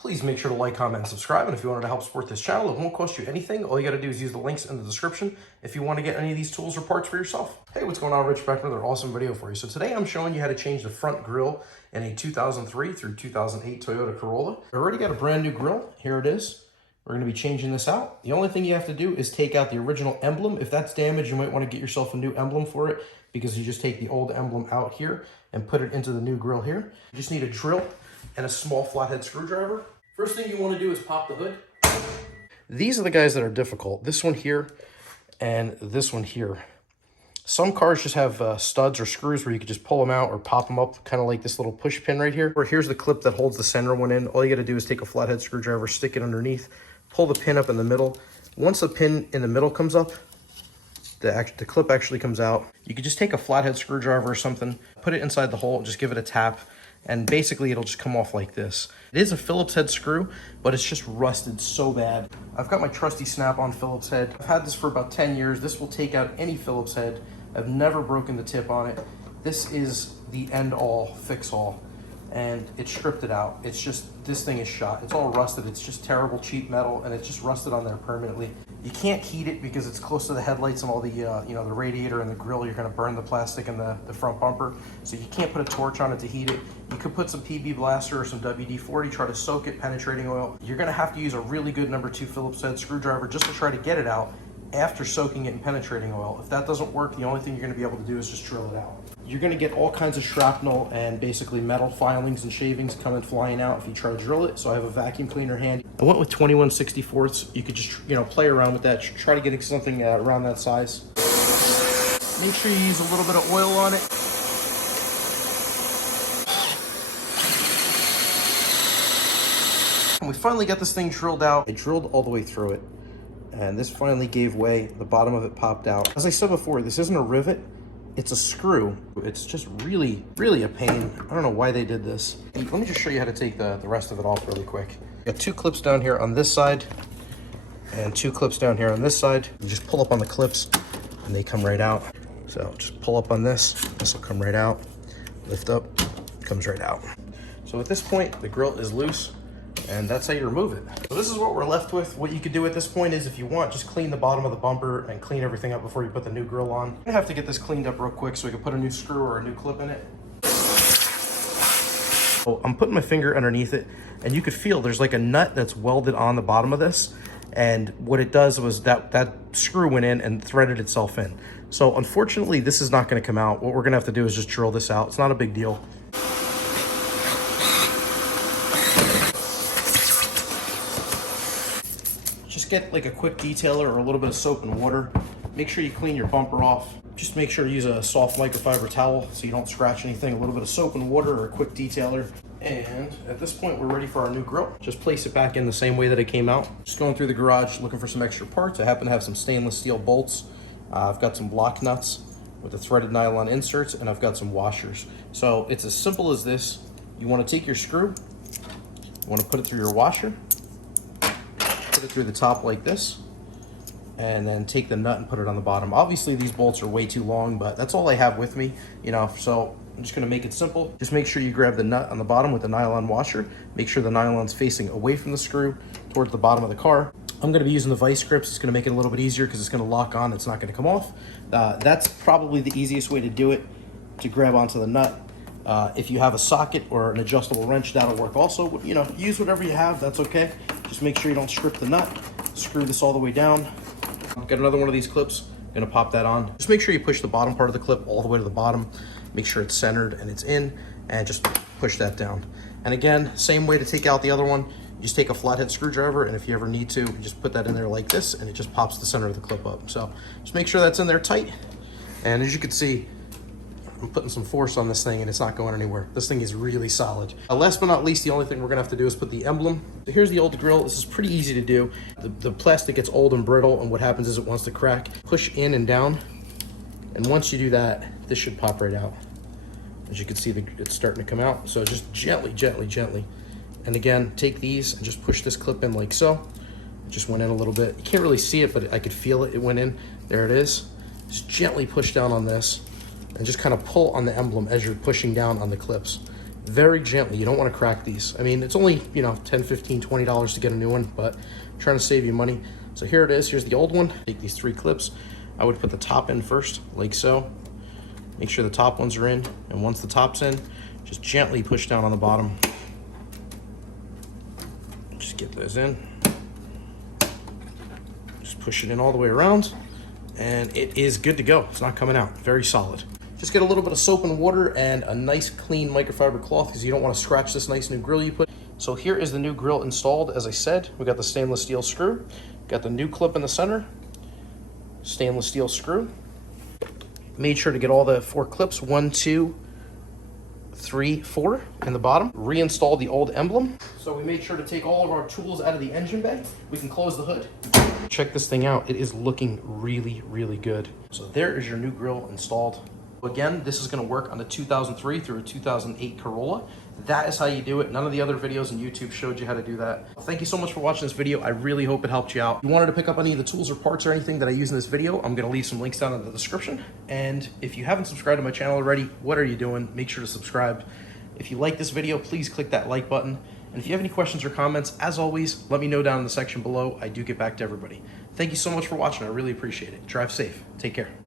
Please make sure to like, comment, and subscribe. And if you wanted to help support this channel, it won't cost you anything. All you got to do is use the links in the description if you want to get any of these tools or parts for yourself. Hey, what's going on? Rich back with another awesome video for you. So today I'm showing you how to change the front grille in a 2003 through 2008 Toyota Corolla. I already got a brand new grille. Here it is. We're going to be changing this out. The only thing you have to do is take out the original emblem. If that's damaged, you might want to get yourself a new emblem for it, because you just take the old emblem out here and put it into the new grille here. You just need a drill and a small flathead screwdriver. First thing you want to do is pop the hood. These are the guys that are difficult. This one here and this one here. Some cars just have studs or screws where you can just pull them out or pop them up, kind of like this little push pin right here. Or here's the clip that holds the center one in. All you got to do is take a flathead screwdriver, stick it underneath, pull the pin up in the middle. Once the pin in the middle comes up, the clip actually comes out. You could just take a flathead screwdriver or something, put it inside the hole, just give it a tap, and basically it'll just come off like this. It is a Phillips head screw, but it's just rusted so bad. I've got my trusty snap-on Phillips head. I've had this for about 10 years. This will take out any Phillips head. I've never broken the tip on it. This is the end-all, fix-all, and it stripped it out. It's just, this thing is shot. It's all rusted. It's just terrible, cheap metal, and it's just rusted on there permanently. You can't heat it because it's close to the headlights and all the, the radiator and the grill. You're gonna burn the plastic and the front bumper. So you can't put a torch on it to heat it. You could put some PB Blaster or some WD-40, try to soak it, penetrating oil. You're gonna have to use a really good number 2 Phillips head screwdriver just to try to get it out after soaking it in penetrating oil. If that doesn't work, the only thing you're gonna be able to do is just drill it out. You're gonna get all kinds of shrapnel and basically metal filings and shavings coming flying out if you try to drill it. So I have a vacuum cleaner handy. I went with 21/64. You could just, play around with that. Try to get something around that size. Make sure you use a little bit of oil on it. And we finally got this thing drilled out. I drilled all the way through it, and this finally gave way. The bottom of it popped out. As I said before, this isn't a rivet. It's a screw. It's just really, really a pain. I don't know why they did this. Let me just show you how to take the rest of it off really quick. Got 2 clips down here on this side and 2 clips down here on this side. You just pull up on the clips and they come right out. So just pull up on this. This will come right out. Lift up, comes right out. So at this point, the grill is loose, and that's how you remove it. So this is what we're left with. What you could do at this point is, if you want, just clean the bottom of the bumper and clean everything up before you put the new grill on. I have to get this cleaned up real quick so we can put a new screw or a new clip in it. So I'm putting my finger underneath it, and you could feel there's like a nut that's welded on the bottom of this. And what it does was that screw went in and threaded itself in. So unfortunately, this is not gonna come out. What we're gonna have to do is just drill this out. It's not a big deal. Get like a quick detailer or a little bit of soap and water. Make sure you clean your bumper off. Just make sure to use a soft microfiber towel so you don't scratch anything. A little bit of soap and water or a quick detailer. And at this point, we're ready for our new grill. Just place it back in the same way that it came out. Just going through the garage looking for some extra parts. I happen to have some stainless steel bolts. I've got some block nuts with the threaded nylon inserts, and I've got some washers. So it's as simple as this. You want to take your screw, you want to put it through your washer, put it through the top like this, and then take the nut and put it on the bottom. Obviously these bolts are way too long, but that's all I have with me, so I'm just gonna make it simple. Just make sure you grab the nut on the bottom with the nylon washer. Make sure the nylon's facing away from the screw towards the bottom of the car. I'm gonna be using the vice grips. It's gonna make it a little bit easier because it's gonna lock on, it's not gonna come off. That's probably the easiest way to do it, to grab onto the nut. If you have a socket or an adjustable wrench, that'll work also. Use whatever you have, that's okay. Just make sure you don't strip the nut. Screw this all the way down. I've got another one of these clips. I'm gonna pop that on. Just make sure you push the bottom part of the clip all the way to the bottom. Make sure it's centered and it's in, and just push that down. And again, same way to take out the other one. You just take a flathead screwdriver, and if you ever need to, you just put that in there like this, and it just pops the center of the clip up. So just make sure that's in there tight. And as you can see, I'm putting some force on this thing and it's not going anywhere. This thing is really solid. Last but not least, the only thing we're gonna have to do is put the emblem. So here's the old grill. This is pretty easy to do. The plastic gets old and brittle, and what happens is it wants to crack. Push in and down, and once you do that, this should pop right out. As you can see, it's starting to come out. So just gently, gently, gently. And again, take these and just push this clip in like so. It just went in a little bit. You can't really see it, but I could feel it. It went in. There it is. Just gently push down on this and just kind of pull on the emblem as you're pushing down on the clips. very gently. You don't want to crack these. I mean, it's only, you know, $10, $15, $20 to get a new one, but I'm trying to save you money. So here it is. Here's the old one. Take these 3 clips. I would put the top in first, like so. Make sure the top ones are in, and once the top's in, just gently push down on the bottom. Just get those in. Just push it in all the way around, and it is good to go. It's not coming out. Very solid. Just get a little bit of soap and water and a nice clean microfiber cloth because you don't want to scratch this nice new grill you put. So here is the new grill installed. As I said, we got the stainless steel screw, got the new clip in the center, stainless steel screw. Made sure to get all the 4 clips, 1, 2, 3, 4 in the bottom. Reinstalled the old emblem. So we made sure to take all of our tools out of the engine bay. We can close the hood. Check this thing out. It is looking really, really good. So there is your new grill installed. Again, this is going to work on a 2003 through a 2008 Corolla. That is how you do it. None of the other videos on YouTube showed you how to do that. Thank you so much for watching this video. I really hope it helped you out. If you wanted to pick up any of the tools or parts or anything that I use in this video, I'm going to leave some links down in the description. And if you haven't subscribed to my channel already, what are you doing? Make sure to subscribe. If you like this video, please click that like button. And if you have any questions or comments, as always, let me know down in the section below. I do get back to everybody. Thank you so much for watching. I really appreciate it. Drive safe. Take care.